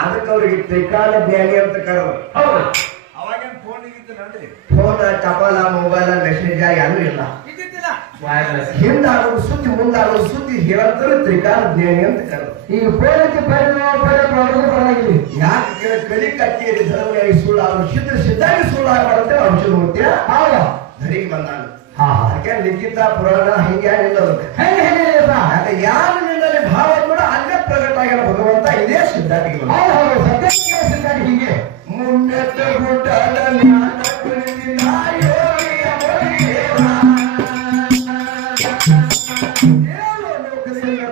ಅದಕ್ಕೆ ಅವ್ರಿಗೆ ತ್ರಿಕಾಲ ಜ್ಞಾನಿ ಅಂತ ಕರೆದ್ರು. ಹೌದು. ಅವಾಗೇನ್ ಫೋನ್ ಇತ್ತು ನೋಡ್ರಿ, ಫೋನ್ ಟಪಾಲ ಮೊಬೈಲ್ ಮೆಸೇಜ್ ಯಾರು ಇಲ್ಲ. ಹಿಂದಾಗೋದು ಸುದ್ದಿ ಮುಂದಾಗೋದು ಸುದ್ದಿ ಹೇಳಂತಾರೆ ತ್ರಿಕಾಲ ಜ್ಞಾನಿ ಅಂತ ಕರೆದ್ರು. ಈಗ ಪೋಲಕ್ಕೆ ಪರವಾಗಿಲ್ಲ. ಯಾಕೆ ಕಲಿ ಕಟ್ಟಿಯಲ್ಲಿ ಧರ್ಮವಾಗಿ ಸುಳ್ಳಾದ್ರು ಸಿದ್ಧ ಸಿದ್ಧಾಗಿ ಸುಳ್ಳಾಗಬಾರಂತೆ ಔಷಧ ಮುತ್ಯ ಆಗ ಧರಿಗೆ ಬಂದಾನ. ಯಾಕೆ ಲಿಖಿತ ಪುರಾಣ ಹಿಂಗೆ ಯಾಕೆ ಯಾರ ನಿನ್ನಲ್ಲಿ ಭಾವ ಕೂಡ ಅಲ್ಲೇ ಪ್ರಕಟ ಆಗ್ಯಾನ ಭಗವಂತ. ಇದೇ ಸಿದ್ಧಾಂತಿಗೆ ಸಿದ್ಧಾಂತ ಹೀಗೆ ಮುನ್ನತ ಗುಡ್ಡದ ಜ್ಞಾನ ಕುಳಿತಿನ ಯೋಗಿಯ ಮೊರೆಯೇವ. ಏಳು ಲೋಕದಿಂದ